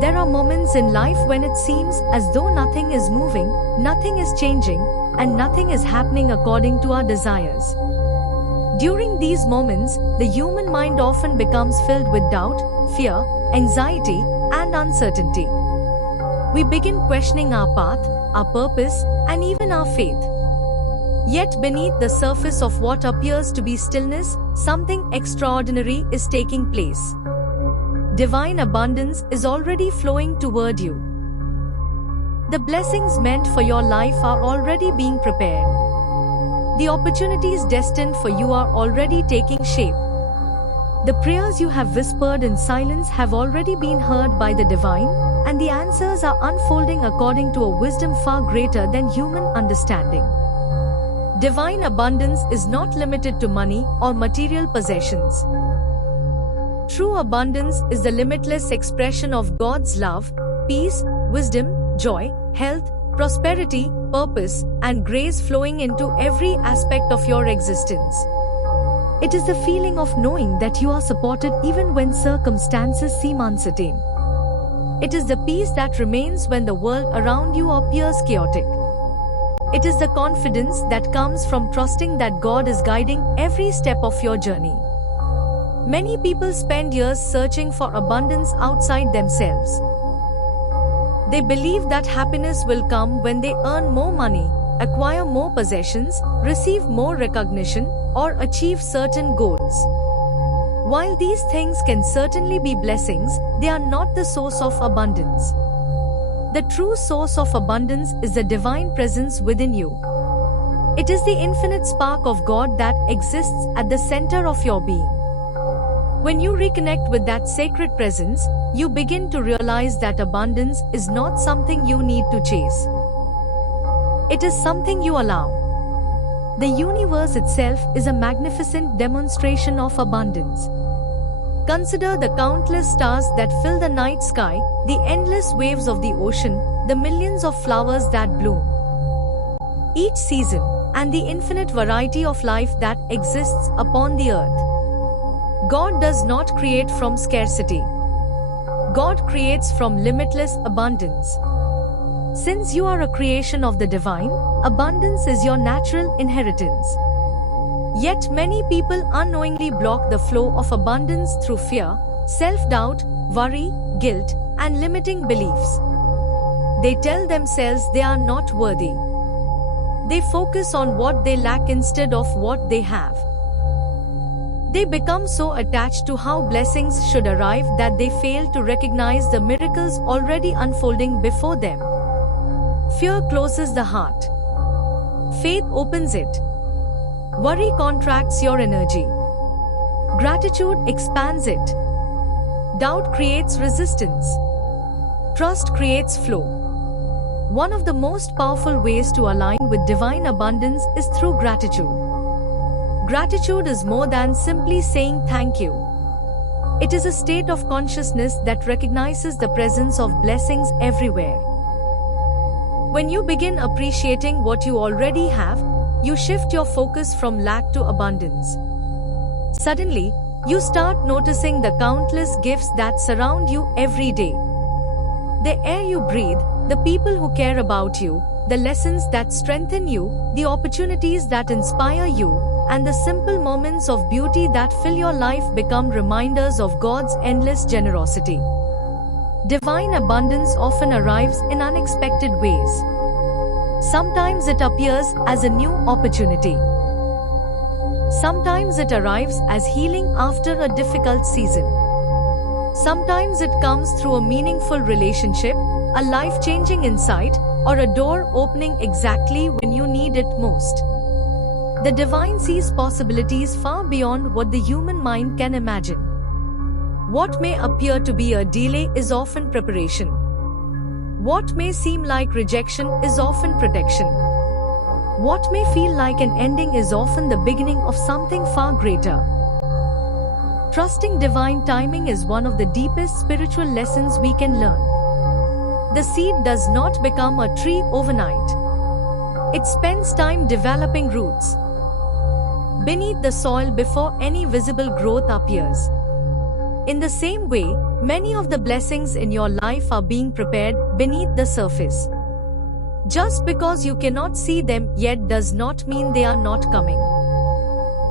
There are moments in life when it seems as though nothing is moving, nothing is changing, and nothing is happening according to our desires. During these moments, the human mind often becomes filled with doubt, fear, anxiety, and uncertainty. We begin questioning our path, our purpose, and even our faith. Yet beneath the surface of what appears to be stillness, something extraordinary is taking place. Divine abundance is already flowing toward you. The blessings meant for your life are already being prepared. The opportunities destined for you are already taking shape. The prayers you have whispered in silence have already been heard by the divine, and the answers are unfolding according to a wisdom far greater than human understanding. Divine abundance is not limited to money or material possessions. True abundance is the limitless expression of God's love, peace, wisdom, joy, health, prosperity, purpose, and grace flowing into every aspect of your existence. It is the feeling of knowing that you are supported even when circumstances seem uncertain. It is the peace that remains when the world around you appears chaotic. It is the confidence that comes from trusting that God is guiding every step of your journey. Many people spend years searching for abundance outside themselves. They believe that happiness will come when they earn more money, acquire more possessions, receive more recognition, or achieve certain goals. While these things can certainly be blessings, they are not the source of abundance. The true source of abundance is the divine presence within you. It is the infinite spark of God that exists at the center of your being. When you reconnect with that sacred presence, you begin to realize that abundance is not something you need to chase. It is something you allow. The universe itself is a magnificent demonstration of abundance. Consider the countless stars that fill the night sky, the endless waves of the ocean, the millions of flowers that bloom each season, and the infinite variety of life that exists upon the earth. God does not create from scarcity. God creates from limitless abundance. Since you are a creation of the divine, abundance is your natural inheritance. Yet many people unknowingly block the flow of abundance through fear, self-doubt, worry, guilt, and limiting beliefs. They tell themselves they are not worthy. They focus on what they lack instead of what they have. They become so attached to how blessings should arrive that they fail to recognize the miracles already unfolding before them. Fear closes the heart. Faith opens it. Worry contracts your energy. Gratitude expands it. Doubt creates resistance. Trust creates flow. One of the most powerful ways to align with divine abundance is through gratitude. Gratitude is more than simply saying thank you. It is a state of consciousness that recognizes the presence of blessings everywhere. When you begin appreciating what you already have, you shift your focus from lack to abundance. Suddenly, you start noticing the countless gifts that surround you every day. The air you breathe, the people who care about you, the lessons that strengthen you, the opportunities that inspire you, and the simple moments of beauty that fill your life become reminders of God's endless generosity. Divine abundance often arrives in unexpected ways. Sometimes it appears as a new opportunity. Sometimes it arrives as healing after a difficult season. Sometimes it comes through a meaningful relationship, a life-changing insight, or a door opening exactly when you need it most. The divine sees possibilities far beyond what the human mind can imagine. What may appear to be a delay is often preparation. What may seem like rejection is often protection. What may feel like an ending is often the beginning of something far greater. Trusting divine timing is one of the deepest spiritual lessons we can learn. The seed does not become a tree overnight. It spends time developing roots beneath the soil before any visible growth appears. In the same way, many of the blessings in your life are being prepared beneath the surface. Just because you cannot see them yet does not mean they are not coming.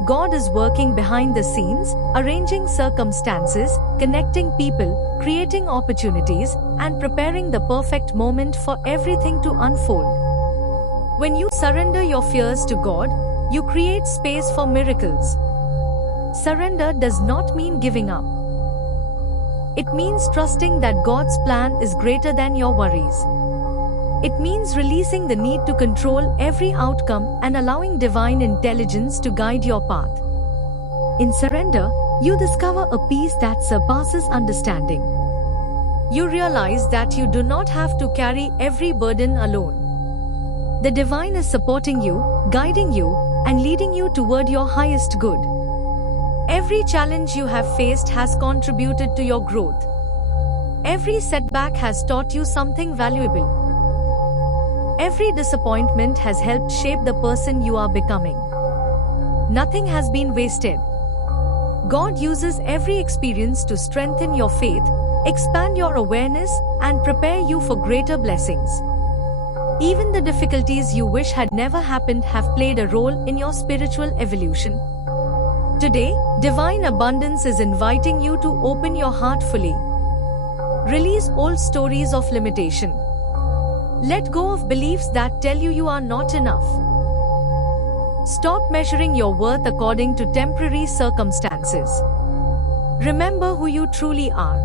God is working behind the scenes, arranging circumstances, connecting people, creating opportunities, and preparing the perfect moment for everything to unfold. When you surrender your fears to God, you create space for miracles. Surrender does not mean giving up. It means trusting that God's plan is greater than your worries. It means releasing the need to control every outcome and allowing divine intelligence to guide your path. In surrender, you discover a peace that surpasses understanding. You realize that you do not have to carry every burden alone. The divine is supporting you, guiding you, and leading you toward your highest good. Every challenge you have faced has contributed to your growth. Every setback has taught you something valuable. Every disappointment has helped shape the person you are becoming. Nothing has been wasted. God uses every experience to strengthen your faith, expand your awareness, and prepare you for greater blessings. Even the difficulties you wish had never happened have played a role in your spiritual evolution. Today, divine abundance is inviting you to open your heart fully. Release old stories of limitation. Let go of beliefs that tell you you are not enough. Stop measuring your worth according to temporary circumstances. Remember who you truly are.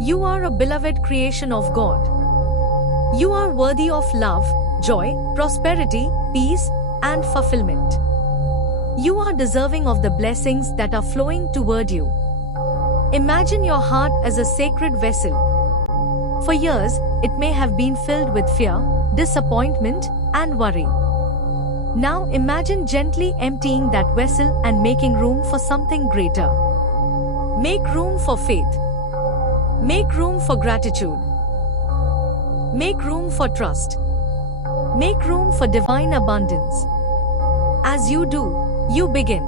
You are a beloved creation of God. You are worthy of love, joy, prosperity, peace, and fulfillment. You are deserving of the blessings that are flowing toward you. Imagine your heart as a sacred vessel. For years, it may have been filled with fear, disappointment, and worry. Now imagine gently emptying that vessel and making room for something greater. Make room for faith. Make room for gratitude. Make room for trust. Make room for divine abundance. As you do, you begin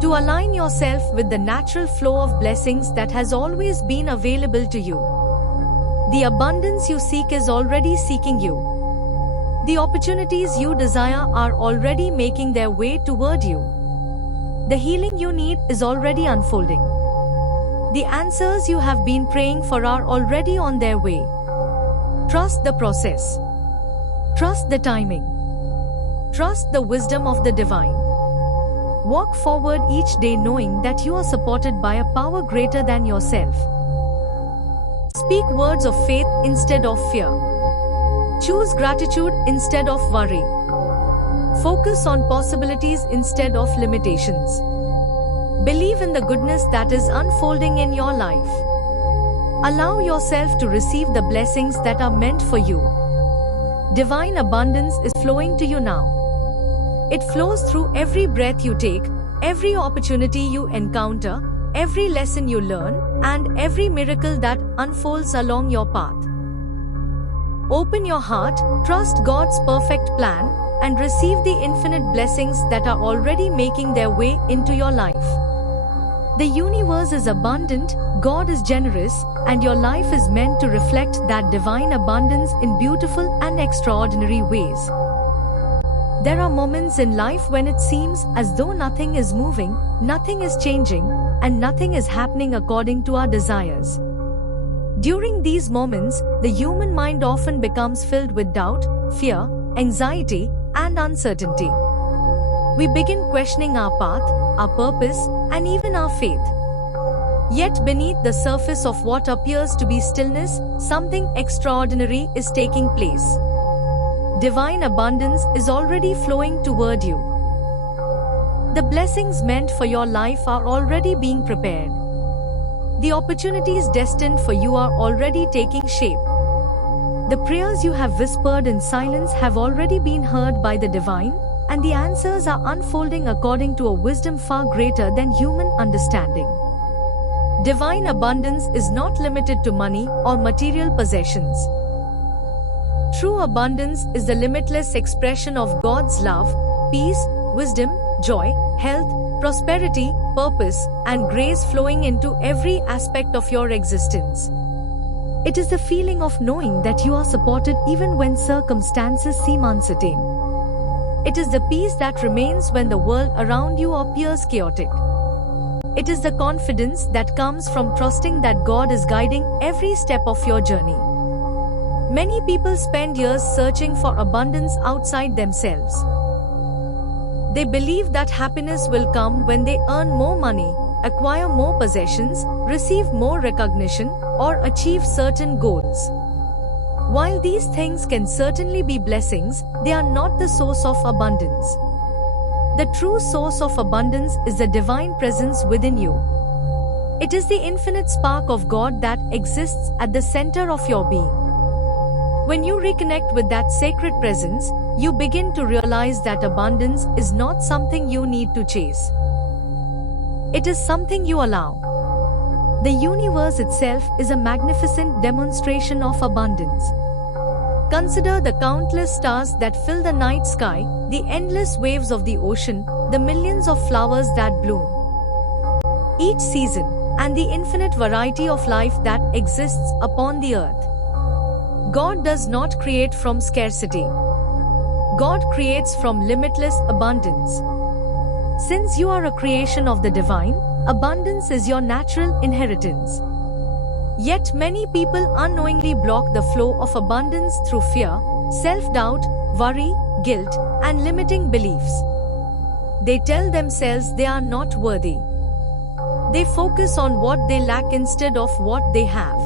to align yourself with the natural flow of blessings that has always been available to you. The abundance you seek is already seeking you. The opportunities you desire are already making their way toward you. The healing you need is already unfolding. The answers you have been praying for are already on their way. Trust the process. Trust the timing. Trust the wisdom of the divine. Walk forward each day knowing that you are supported by a power greater than yourself. Speak words of faith instead of fear. Choose gratitude instead of worry. Focus on possibilities instead of limitations. Believe in the goodness that is unfolding in your life. Allow yourself to receive the blessings that are meant for you. Divine abundance is flowing to you now. It flows through every breath you take, every opportunity you encounter, every lesson you learn, and every miracle that unfolds along your path. Open your heart, trust God's perfect plan, and receive the infinite blessings that are already making their way into your life. The universe is abundant, God is generous, and your life is meant to reflect that divine abundance in beautiful and extraordinary ways. There are moments in life when it seems as though nothing is moving, nothing is changing, and nothing is happening according to our desires. During these moments, the human mind often becomes filled with doubt, fear, anxiety, and uncertainty. We begin questioning our path, our purpose, and even our faith. Yet beneath the surface of what appears to be stillness, something extraordinary is taking place. Divine abundance is already flowing toward you. The blessings meant for your life are already being prepared. The opportunities destined for you are already taking shape. The prayers you have whispered in silence have already been heard by the divine, and the answers are unfolding according to a wisdom far greater than human understanding. Divine abundance is not limited to money or material possessions. True abundance is the limitless expression of God's love, peace, wisdom, joy, health, prosperity, purpose, and grace flowing into every aspect of your existence. It is the feeling of knowing that you are supported even when circumstances seem uncertain. It is the peace that remains when the world around you appears chaotic. It is the confidence that comes from trusting that God is guiding every step of your journey. Many people spend years searching for abundance outside themselves. They believe that happiness will come when they earn more money, acquire more possessions, receive more recognition, or achieve certain goals. While these things can certainly be blessings, they are not the source of abundance. The true source of abundance is the divine presence within you. It is the infinite spark of God that exists at the center of your being. When you reconnect with that sacred presence, you begin to realize that abundance is not something you need to chase. It is something you allow. The universe itself is a magnificent demonstration of abundance. Consider the countless stars that fill the night sky, the endless waves of the ocean, the millions of flowers that bloom each season, and the infinite variety of life that exists upon the earth. God does not create from scarcity. God creates from limitless abundance. Since you are a creation of the divine, abundance is your natural inheritance. Yet many people unknowingly block the flow of abundance through fear, self-doubt, worry, guilt, and limiting beliefs. They tell themselves they are not worthy. They focus on what they lack instead of what they have.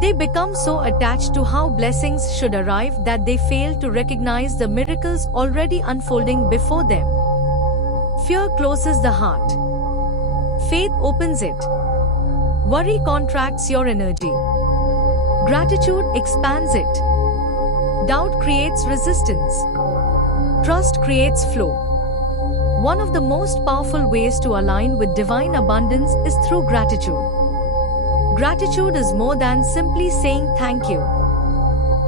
They become so attached to how blessings should arrive that they fail to recognize the miracles already unfolding before them. Fear closes the heart. Faith opens it. Worry contracts your energy. Gratitude expands it. Doubt creates resistance. Trust creates flow. One of the most powerful ways to align with divine abundance is through gratitude. Gratitude is more than simply saying thank you.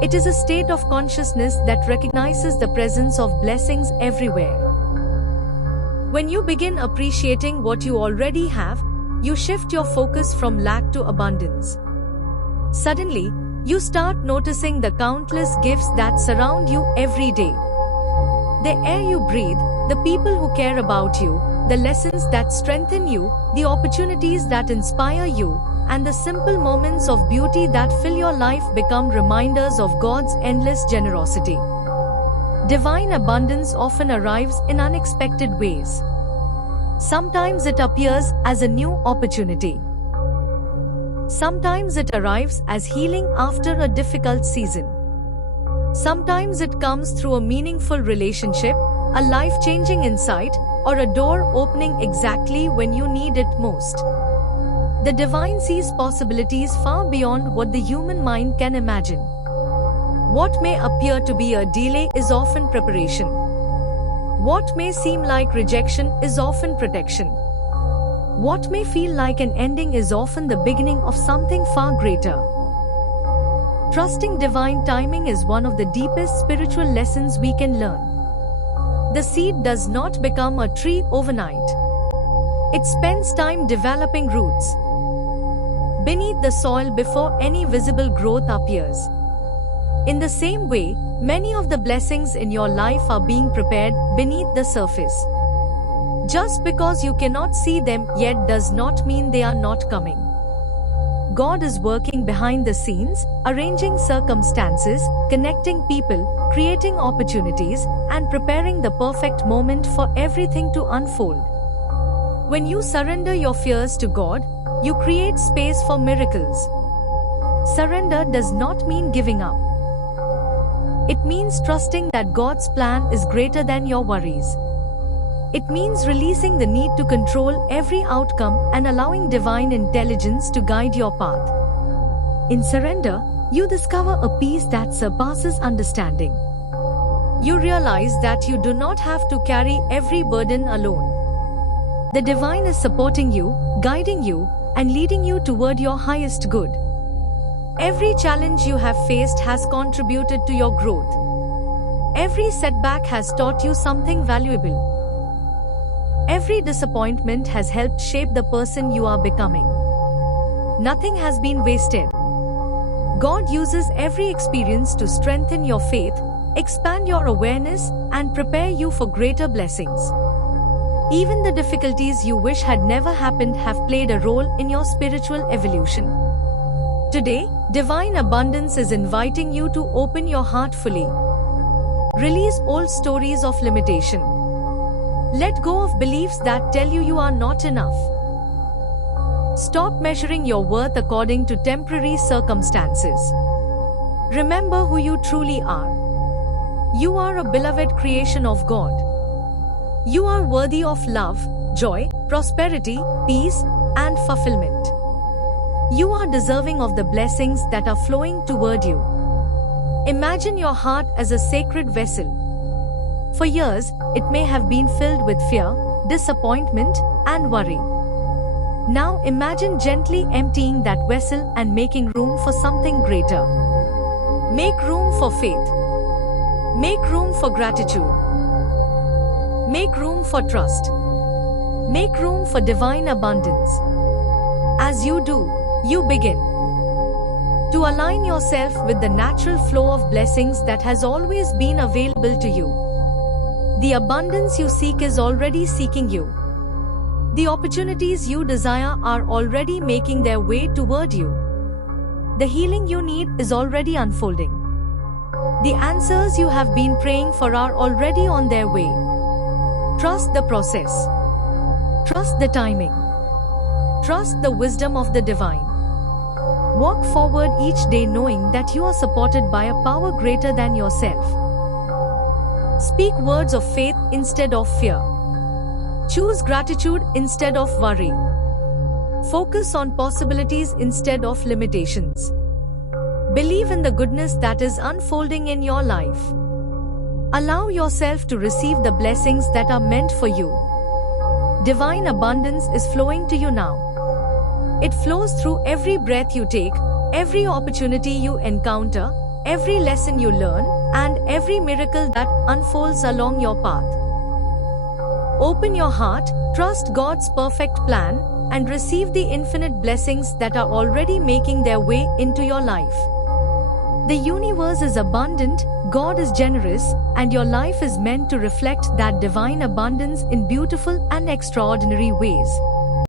It is a state of consciousness that recognizes the presence of blessings everywhere. When you begin appreciating what you already have, you shift your focus from lack to abundance. Suddenly, you start noticing the countless gifts that surround you every day. The air you breathe, the people who care about you, the lessons that strengthen you, the opportunities that inspire you, and the simple moments of beauty that fill your life become reminders of God's endless generosity. Divine abundance often arrives in unexpected ways. Sometimes it appears as a new opportunity. Sometimes it arrives as healing after a difficult season. Sometimes it comes through a meaningful relationship, a life-changing insight, or a door opening exactly when you need it most. The divine sees possibilities far beyond what the human mind can imagine. What may appear to be a delay is often preparation. What may seem like rejection is often protection. What may feel like an ending is often the beginning of something far greater. Trusting divine timing is one of the deepest spiritual lessons we can learn. The seed does not become a tree overnight. It spends time developing roots beneath the soil before any visible growth appears. In the same way, many of the blessings in your life are being prepared beneath the surface. Just because you cannot see them yet does not mean they are not coming. God is working behind the scenes, arranging circumstances, connecting people, creating opportunities, and preparing the perfect moment for everything to unfold. When you surrender your fears to God, you create space for miracles. Surrender does not mean giving up. It means trusting that God's plan is greater than your worries. It means releasing the need to control every outcome and allowing divine intelligence to guide your path. In surrender, you discover a peace that surpasses understanding. You realize that you do not have to carry every burden alone. The divine is supporting you, guiding you, and leading you toward your highest good. Every challenge you have faced has contributed to your growth. Every setback has taught you something valuable. Every disappointment has helped shape the person you are becoming. Nothing has been wasted. God uses every experience to strengthen your faith, expand your awareness, and prepare you for greater blessings. Even the difficulties you wish had never happened have played a role in your spiritual evolution. Today, divine abundance is inviting you to open your heart fully. Release old stories of limitation. Let go of beliefs that tell you are not enough. Stop measuring your worth according to temporary circumstances. Remember who you truly are. You are a beloved creation of God. You are worthy of love, joy, prosperity, peace, and fulfillment. You are deserving of the blessings that are flowing toward you. Imagine your heart as a sacred vessel. For years, it may have been filled with fear, disappointment, and worry. Now imagine gently emptying that vessel and making room for something greater. Make room for faith. Make room for gratitude. Make room for trust. Make room for divine abundance. As you do, you begin to align yourself with the natural flow of blessings that has always been available to you. The abundance you seek is already seeking you. The opportunities you desire are already making their way toward you. The healing you need is already unfolding. The answers you have been praying for are already on their way. Trust the process. Trust the timing. Trust the wisdom of the divine. Walk forward each day knowing that you are supported by a power greater than yourself. Speak words of faith instead of fear. Choose gratitude instead of worry. Focus on possibilities instead of limitations. Believe in the goodness that is unfolding in your life. Allow yourself to receive the blessings that are meant for you. Divine abundance is flowing to you now. It flows through every breath you take, every opportunity you encounter, every lesson you learn, and every miracle that unfolds along your path. Open your heart, trust God's perfect plan, and receive the infinite blessings that are already making their way into your life. The universe is abundant, God is generous, and your life is meant to reflect that divine abundance in beautiful and extraordinary ways.